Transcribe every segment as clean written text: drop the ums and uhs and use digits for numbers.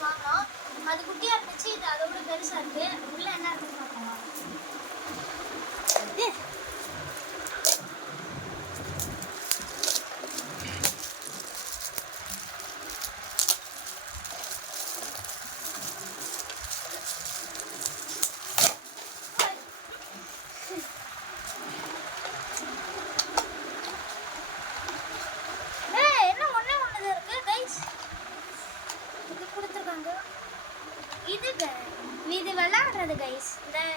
Guys வாங்கினோம். அது குட்டியாக இருந்துச்சு, இது அதை விட பெருசாக இருக்குது. உள்ளே என்ன இருக்குன்னு பார்க்கலாம். இது விளையாடுறது கைஸ்.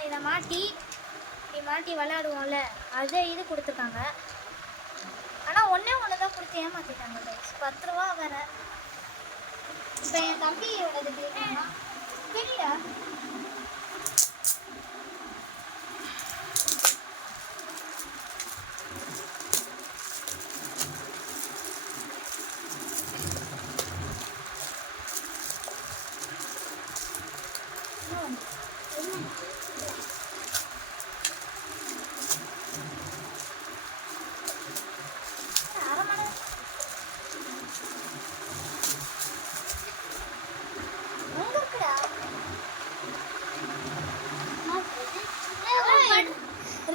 இதை மாட்டி விளையாடுவோம்ல, அதை இது கொடுத்துருக்காங்க. ஆனால் ஒன்று தான் கொடுத்து ஏமாற்றிட்டாங்க கைஸ். 10 ரூபா வேற. இப்போ என் தம்பியோடது கேட்கணும்னா தெரியல.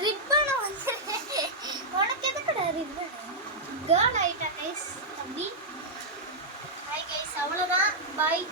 ரிப்பன் வந்து உனக்கு எதுக்குடா ரிப்பன்? கேர்ள் ஆயிட்டா கைஸ் தம்பி. ஹாய் கைஸ், அவ்வளோதான். பாய்.